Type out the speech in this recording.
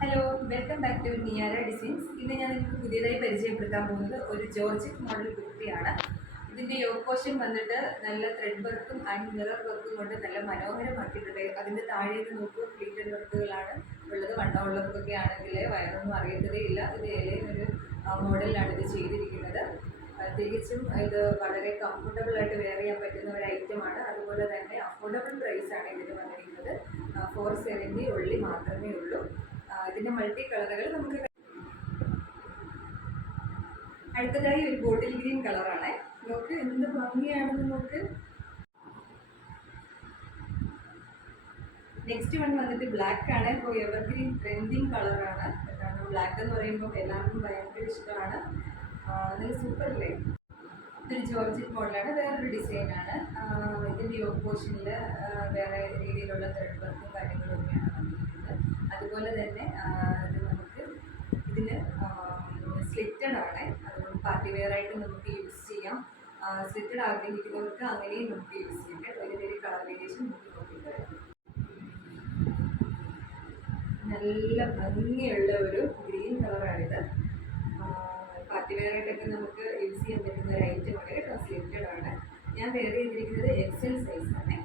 Hello, welcome back to Niyara designs. ഇന്ന് ഞാൻ നിങ്ങൾക്ക് പുതിയതായി പരിചയപ്പെടുത്താൻ പോകുന്നത് ഒരു ജോർജറ്റ് മോഡൽ കുർത്തിയാണ്. ഇതിൻ്റെ യോക്ക് പോർഷൻ വന്നിട്ട് നല്ല ത്രെഡ് വർക്കും ആൻഡ് മിറർ വർക്കും കൊണ്ട് നല്ല മനോഹരമാക്കിയിട്ടുണ്ട്. അതിൻ്റെ താഴെ നോക്കൂ, പ്ലീറ്റഡ് വർക്കുകളാണ് ഉള്ളത്. വണ്ണമുള്ളവർക്കൊക്കെ ആണെങ്കിൽ വയറൊന്നും അറിയത്തതേ ഇല്ല. ഇത് ഇലയൊരു മോഡലിലാണ് ഇത് ചെയ്തിരിക്കുന്നത്. തികച്ചും ഇത് വളരെ കംഫർട്ടബിൾ ആയിട്ട് വെയർ ചെയ്യാൻ പറ്റുന്ന ഒരു ഐറ്റമാണ്. അതുപോലെ തന്നെ അഫോർഡബിൾ പ്രൈസാണ് ഇതിന് വന്നിരിക്കുന്നത്. 470 ഉള്ളി മാത്രമേ ഉള്ളൂ. ഇതിൻ്റെ മൾട്ടി കളറുകൾ നമുക്ക്. അടുത്തതായി ഒരു ബോട്ടിൽ ഗ്രീൻ കളറാണ്. നോക്ക് എന്ത് ഭംഗിയാണെന്ന് നോക്ക്. നെക്സ്റ്റ് വൺ വന്നിട്ട് ബ്ലാക്ക് ആണ്. ഇപ്പോൾ എവർഗ്രീൻ ട്രെൻഡിങ് കളറാണ്. കാരണം ബ്ലാക്ക് എന്ന് പറയുമ്പോൾ എല്ലാവർക്കും ഭയങ്കര ഇഷ്ടമാണ്. നല്ല സൂപ്പർ അല്ലേ? ഇതൊരു ജോർജറ്റ് മോഡലാണ്, വേറൊരു ഡിസൈനാണ്. ഇതിൻ്റെ യോക്ക് പോർഷനിൽ വേറെ രീതിയിലുള്ള ത്രെഡ് വർക്കും കാര്യങ്ങളൊക്കെയാണ് വന്നിരിക്കുന്നത്. അതുപോലെ തന്നെ ഇത് നമുക്ക് ഇതിന് സ്ലിറ്റഡ് ആണ്. അതുകൊണ്ട് പാർട്ടി വെയർ ആയിട്ട് നമുക്ക് യൂസ് ചെയ്യാം. സ്ലിറ്റഡ് ആഗ്രഹിക്കുന്നവർക്ക് അങ്ങനെയും നമുക്ക് യൂസ് ചെയ്യാം കേട്ടോ. ഇതിൻ്റെ ഒരു കളർ വേരിയേഷൻ നമുക്ക് നോക്കിത്തരാം. നല്ല ഭംഗിയുള്ള ഒരു ഗ്രീൻ കളറാണിത്. പാർട്ടി വെയർ ആയിട്ടൊക്കെ നമുക്ക് യൂസ് ചെയ്യാൻ പറ്റുന്ന ഒരു ഐറ്റമാണ് കേട്ടോ. സ്ലിറ്റഡ് ആണ്. ഞാൻ വെയർ ചെയ്തിരിക്കുന്നത് XL സൈസാണ്.